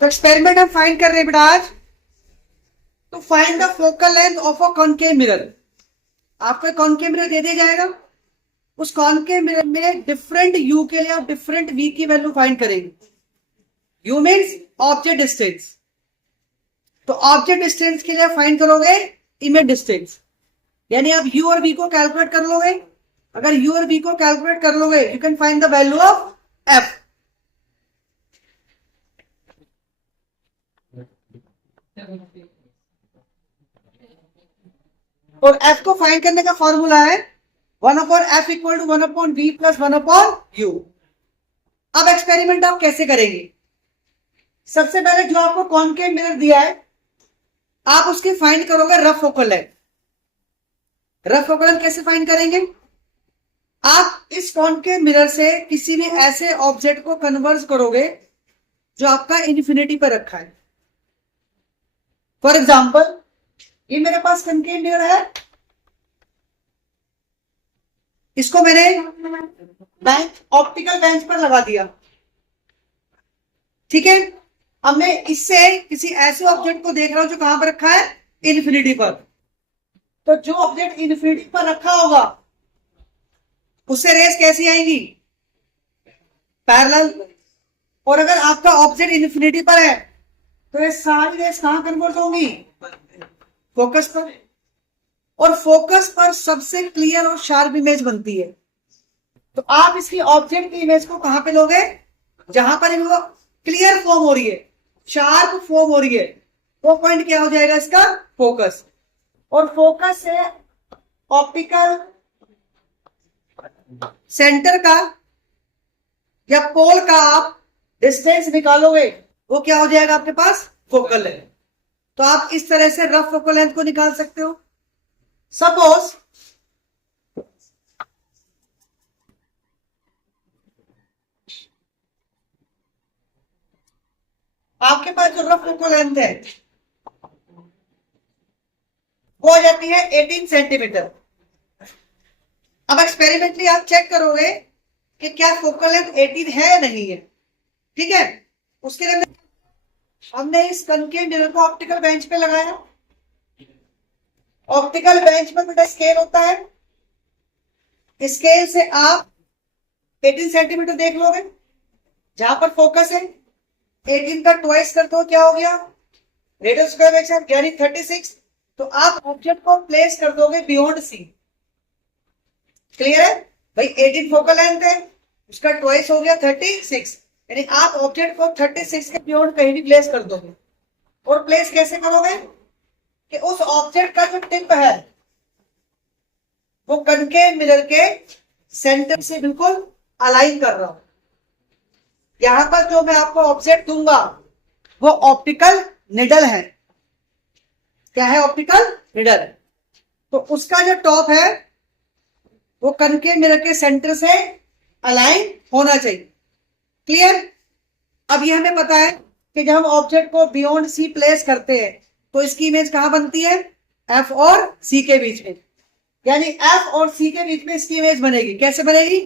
तो एक्सपेरिमेंट हम फाइंड कर रहे हैं बेटा आज। तो find the focal length of a concave mirror. आपको एक कॉनकेव मिरर दे दिया जाएगा, उस कॉनकेव मिरर में डिफरेंट यू के लिए आप डिफरेंट वी की वैल्यू फाइंड करेंगे। You means object distance. तो ऑब्जेक्ट डिस्टेंस के लिए फाइंड करोगे इमेज डिस्टेंस, यानी आप यू और वी को कैलकुलेट कर लोगे। अगर यू और वी को कैलकुलेट कर लोगे you can find the value of F. और एफ को फाइंड करने का फॉर्मूला है 1/f equal to 1/v plus 1/u। अब एक्सपेरिमेंट आप कैसे करेंगे? सबसे पहले जो आपको कॉनकेव मिरर दिया है आप उसकी फाइंड करोगे rough focal length. Rough focal length कैसे फाइंड करेंगे? आप इस कॉनकेव मिरर से किसी भी ऐसे ऑब्जेक्ट को कन्वर्स करोगे जो आपका इन्फिनिटी पर रखा है। फॉर एग्जाम्पल ये मेरे पास कॉनकेव मिरर है, इसको मैंने बेंच ऑप्टिकल बेंच पर लगा दिया, ठीक है। अब मैं इससे किसी ऐसे ऑब्जेक्ट को देख रहा हूं जो कहां पर रखा है, इन्फिनिटी पर। तो जो ऑब्जेक्ट इन्फिनिटी पर रखा होगा उससे रेस कैसी आएंगी? पैरेलल। और अगर आपका ऑब्जेक्ट इन्फिनिटी पर है तो ये सारी रेस कहां कन्वर्ट होंगी? फोकस पर। और फोकस पर सबसे क्लियर और शार्प इमेज बनती है। तो आप इसकी ऑब्जेक्ट की इमेज को कहां पे लोगे? जहां पर इनको क्लियर फॉर्म हो रही है, शार्प फॉर्म हो रही है, वो पॉइंट क्या हो जाएगा इसका? फोकस। और फोकस से ऑप्टिकल सेंटर का या पोल का आप डिस्टेंस निकालोगे, वो क्या हो जाएगा आपके पास? Focal length. तो आप इस तरह से रफ फोकल लेंथ को निकाल सकते हो। सपोज आपके पास जो रफ फोकल लेंथ है वो हो जाती है 18 सेंटीमीटर। अब एक्सपेरिमेंटली आप चेक करोगे कि क्या फोकल लेंथ 18 है या नहीं है, ठीक है। उसके लिए हमने इस कॉनकेव मिरर को ऑप्टिकल बेंच पे लगाया। ऑप्टिकल बेंच में बेटा स्केल होता है, स्केल से आप 18 सेंटीमीटर देख लोगे जहां पर फोकस है। 18 का ट्वाइस कर दो, क्या हो गया? रेडियस स्क्वायर बाय यानी 36। तो आप ऑब्जेक्ट को प्लेस कर दोगे बियॉन्ड सी। क्लियर है भाई? 18 फोकल लेंथ है, उसका ट्वाइस हो गया 36, यानी आप ऑब्जेक्ट को 36 के बियॉन्ड कहीं भी प्लेस कर दोगे। और प्लेस कैसे करोगे कि उस ऑब्जेक्ट का जो टिप है वो कॉनकेव मिरर के सेंटर से बिल्कुल अलाइन कर रहा हूं। यहां पर जो मैं आपको ऑब्जेक्ट दूंगा वो ऑप्टिकल निडल है। क्या है? Optical needle. तो उसका जो टॉप है वो कॉनकेव मिरर के सेंटर से अलाइन होना चाहिए। क्लियर? अब ये हमें पता है कि जब हम ऑब्जेक्ट को बियॉन्ड सी प्लेस करते हैं तो इसकी इमेज कहां बनती है? एफ और सी के बीच में। यानी एफ और सी के बीच में इसकी इमेज बनेगी। कैसे बनेगी?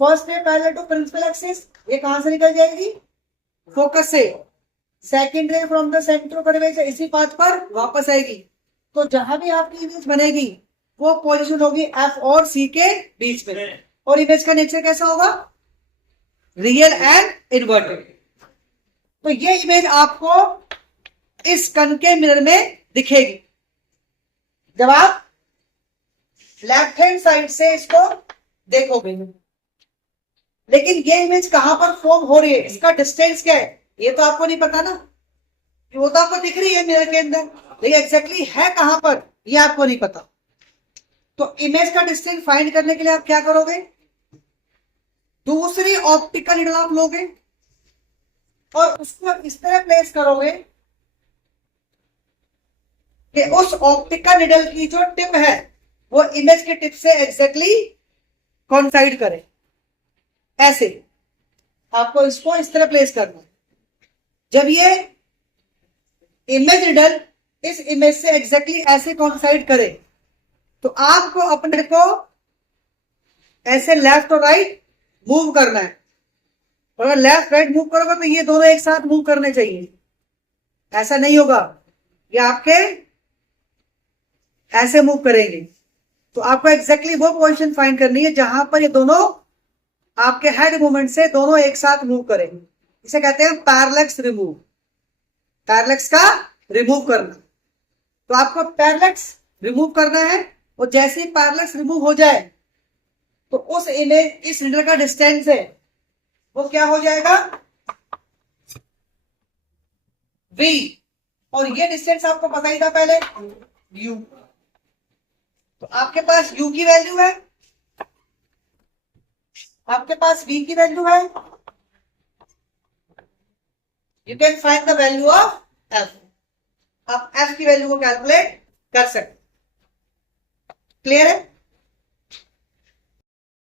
First ray parallel to principal axis, ये कहां से निकल जाएगी? फोकस से। सेकंड रे from the centre of curvature इसी पाथ पर वापस आएगी। तो जहां भी आपकी इमेज बनेगी वो पोजीशन होगी एफ और सी के बीच में। और इमेज का नेचर कैसा होगा? Real and inverted. तो ये इमेज आपको इस कॉनकेव मिरर में दिखेगी जब आप लेफ्ट हैंड साइड से इसको देखोगे। लेकिन ये इमेज कहां पर फॉर्म हो रही है, इसका डिस्टेंस क्या है, ये तो आपको नहीं पता ना। वो तो आपको दिख रही है मिरर के अंदर, लेकिन एग्जैक्टली है कहां पर ये आपको नहीं पता। तो इमेज का डिस्टेंस फाइंड करने के लिए आप क्या करोगे? दूसरी ऑप्टिकल निडल आप लोगे और उसको इस तरह प्लेस करोगे कि उस ऑप्टिकल निडल की जो टिप है वो इमेज के टिप से एग्जैक्टली कॉइंसाइड करे। ऐसे आपको इसको इस तरह प्लेस करना। जब ये इमेज निडल इस इमेज से एग्जैक्टली ऐसे कॉइंसाइड करे तो आपको अपने को ऐसे लेफ्ट और राइट मूव करना है। तो अगर लेफ्ट राइट मूव करोगे तो ये दोनों एक साथ मूव करने चाहिए, ऐसा नहीं होगा, ये आपके ऐसे मूव करेंगे। तो आपको एग्जैक्टली वो पोजीशन फाइंड करनी है जहां पर ये दोनों आपके हेड मूवमेंट से दोनों एक साथ मूव करें। इसे कहते हैं पैरेलक्स रिमूव, पैरेलक्स का रिमूव करना। तो आपको पैरेलक्स रिमूव करना है, और जैसे ही पैरेलक्स रिमूव हो जाए तो उस इमेज इस सिलेंडर का डिस्टेंस है वो क्या हो जाएगा, v, और ये डिस्टेंस आपको पता ही था पहले, u। तो आपके पास u की वैल्यू है, आपके पास v की वैल्यू है, you can find the value of f। आप f की वैल्यू को कैलकुलेट कर सकते। क्लियर है?